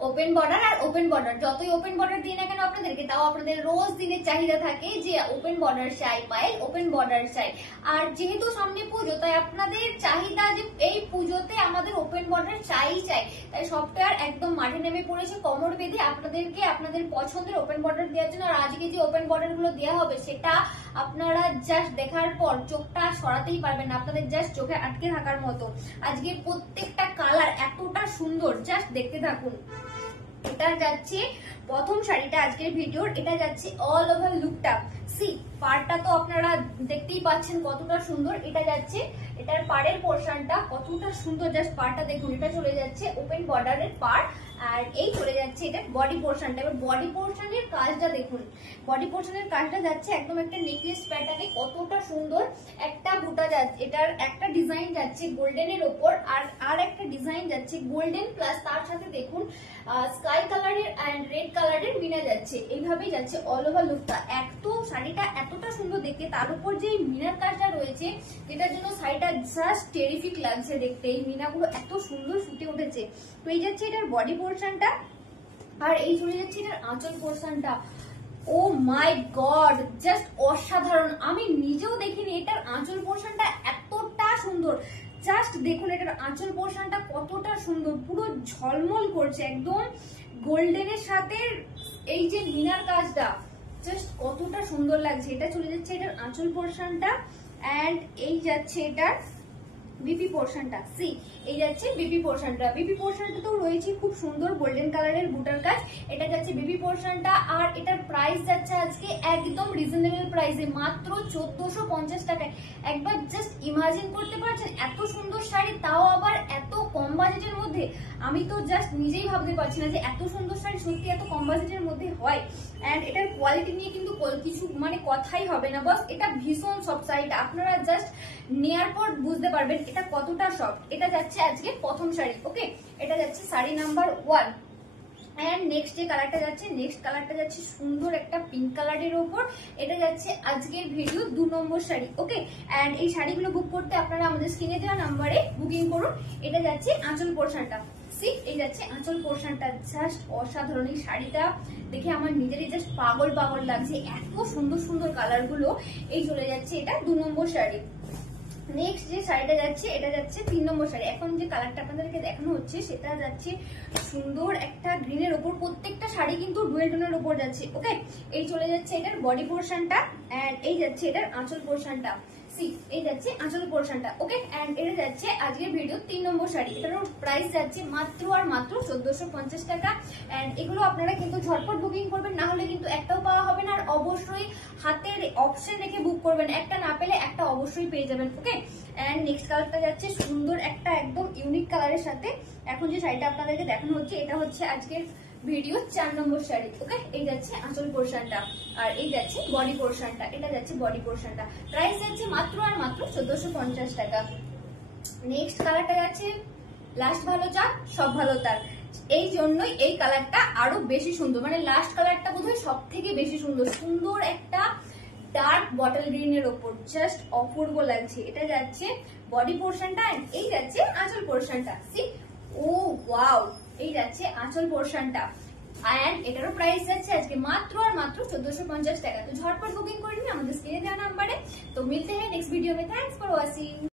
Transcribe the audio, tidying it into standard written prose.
Open border আর open border, যতই open border দিয়ে না কেন আপনাদেরকে, তাও আপনাদের রোজ দিনের চাহিদা থাকে যে ওপেন বর্ডার চাই, পায়েল ওপেন বর্ডার চাই। আর যেহেতু সামনে পুজো, তাই আপনাদের চাহিদা যে এই পুজোতে আমাদের ওপেন বর্ডার চাই, তাই সফটওয়্যার একদম মাঠে নেমে পড়েছে কোমর বেঁধে আপনাদেরকে আপনাদের পছন্দের ওপেন বর্ডার দেওয়ার জন্য। আর আজকে যে ওপেন বর্ডার গুলো দেওয়া হবে, সেটা আপনারা জাস্ট দেখার পর চোখটা সরাতেই পারবেন না, আপনাদের জাস্ট চোখে আটকে থাকার মতো। আজকে প্রত্যেকটা কালার এতটা সুন্দর, জাস্ট দেখতে থাকুন। এটা যাচ্ছে প্রথম শাড়িটা আজকের ভিডিওর, এটা যাচ্ছে অল ওভার লুকটা। সি পাড়টা তো আপনারা দেখতেই পাচ্ছেন কতটা সুন্দর। এটা যাচ্ছে এটার পাড়ের পোর্শনটা কতটা সুন্দর, জাস্ট পাড়টা দেখুন। এটা চলে যাচ্ছে ওপেন বর্ডারের পাড়, আর এই চলে যাচ্ছে এটা বডি পোর্শনটা। এবার বডি পোর্শনের কাজটা দেখুন, বডি পোর্শনের কাজটা যাচ্ছে একদম একটা নেকলেস প্যাটার্নে, কতটা সুন্দর একটা বুটা যাচ্ছে। এটার একটা ডিজাইন যাচ্ছে গোল্ডেনের ওপর, আর একটা ডিজাইন যাচ্ছে গোল্ডেন প্লাস তার সাথে দেখুন স্কাই কালারের এন্ড রেড কালারের মিনা যাচ্ছে। এইভাবেই যাচ্ছে অল ওভার লুকটা। এত শাড়িটা এতটা সুন্দর দেখতে, তার উপর যে মিনার কাজটা রয়েছে, যেটার জন্য শাড়িটা জাস্ট টেরিফিক লাগছে দেখতে। এই মিনাগুলো এত সুন্দর ফুটে উঠেছে। তো এই যাচ্ছে এটার বডি পোর্শনটা, আর এই চলে যাচ্ছে এটার আঁচল পোর্শনটা। ও মাই গড, জাস্ট অসাধারণ। আমি নিজেও দেখিনি এটার আঁচল পোর্শনটা এতটা সুন্দর। জাস্ট দেখুন এটার আঁচল পোর্শনটা কতটা সুন্দর, পুরো ঝলমল করছে একদম গোল্ডেনের সাথে এই যে মিনার কাজটা, জাস্ট কতটা সুন্দর লাগছে। এটা চলে যাচ্ছে এটার আঁচল পোর্শনটা, এন্ড এই যাচ্ছে এটার বিপি পোর্শনটা। সি এই যাচ্ছে বিপি পোর্শনটা। বিপি পোর্শনটা তো রয়েছে খুব সুন্দর গোল্ডেন কালারের বুটার কাজ। এটা যাচ্ছে বিপি পোর্শনটা, আর এটার প্রাইস যাচ্ছে আজকে একদম রিজনেবল প্রাইসে, মাত্র 1450 টাকায়। একবার জাস্ট ইমাজিন করতে পারছেন এত সুন্দর শাড়ি, তাও আবার এত কম বাজেটের মধ্যে। আমি তো জাস্ট নিজেই ভাবতে পারছি না যে এত সুন্দর শাড়ি সত্যি এত কম বাজেটের মধ্যে হয়। এন্ড এটার কোয়ালিটি নিয়ে কিন্তু কিছু মানে কথাই হবে না, বস এটা ভীষণ সফট শাড়িটা, আপনারা জাস্ট নেয়ার পর বুঝতে পারবেন এটা কতটা সফট। এটা যাচ্ছে আজকে প্রথম শাড়ি, ওকে। এটা যাচ্ছে শাড়ি নাম্বার 1। এন্ড নেক্সট যে কালারটা যাচ্ছে, নেক্সট কালারটা যাচ্ছে সুন্দর একটা পিঙ্ক কালারের ওপর। এটা যাচ্ছে আজকের ভিডিও 2 নম্বর শাড়ি, ওকে। এন্ড এই শাড়িগুলো বুক করতে আপনারা আমাদের স্ক্রিনে দেওয়া নাম্বারে বুকিং করুন। এটা যাচ্ছে আঁচল পোর্শনটা। সি এই যাচ্ছে আঁচল পোর্শনটা, জাস্ট অসাধারণ। এই শাড়িটা দেখে আমার নিজেরই জাস্ট পাগল পাগল লাগছে, এত সুন্দর সুন্দর কালার গুলো। এই চলে যাচ্ছে এটা 2 নম্বর শাড়ি। নেক্সট যে শাড়িটা যাচ্ছে, এটা যাচ্ছে 3 নম্বর শাড়ি। এখন যে কালারটা আপনাদেরকে দেখানো হচ্ছে, সেটা যাচ্ছে সুন্দর একটা গ্রিনের ওপর। প্রত্যেকটা শাড়ি কিন্তু ডুয়েল টোনের উপর যাচ্ছে, ওকে। এই চলে যাচ্ছে এটার বডি পোর্শনটা, এন্ড এই যাচ্ছে এটার আঁচল পোর্শনটা। সি এই যাচ্ছে আঁচল পোর্শনটা, ওকে। এন্ড এটা যাচ্ছে আজকের ভিডিও 3 নম্বর শাড়ি। এটার প্রাইস যাচ্ছে মাত্র আর মাত্র 1450 টাকা। এন্ড এগুলো আপনারা কিন্তু ঝটপট বুকিং করবেন, না হলে কিন্তু একটাও পাওয়া হবে না। আর অবশ্যই হাতের অপশন রেখে বুক করবেন, একটা না পেলে একটা অবশ্যই পেয়ে যাবেন, ওকে। এন্ড নেক্সট কালারটা যাচ্ছে সুন্দর একটা একদম ইউনিক কালারের সাথে। এখন যে শাড়িটা আপনাদেরকে দেখানো হচ্ছে, এটা হচ্ছে আজকের ভিডিও 4 নম্বর শাড়ি, ওকে। এই যাচ্ছে আঁচল পোর্শনটা, আর এই যাচ্ছে বডি পোর্শনটা। এটা যাচ্ছে বডি পোর্শনটা, প্রাইস যাচ্ছে মাত্র আর মাত্র 1450 টাকা। নেক্সট কালারটা যাচ্ছে লাস্ট ভালো চা সব ভালো তার। এই জন্যই এই কালারটা আরো বেশি সুন্দর, মানে লাস্ট কালারটা বোধহয় সব থেকে বেশি সুন্দর। সুন্দর একটা ডার্ক বটল গ্রিনের ওপর, জাস্ট অপূর্ব লাগছে। এটা যাচ্ছে বডি পোর্শনটা, এই যাচ্ছে আঁচল পোর্শনটা। সি ও ওয়াও, এই যাচ্ছে আঁচল পোর্শনটা। এন্ড এটারও প্রাইস যাচ্ছে আজকে মাত্র আর মাত্র 1450 টাকা। তো ঝটপট বুকিং করে নিন আমাদের স্ক্রিনে দেওয়া নাম্বারে। তো মিলতে हैं नेक्स्ट वीडियो में। Thanks for watching.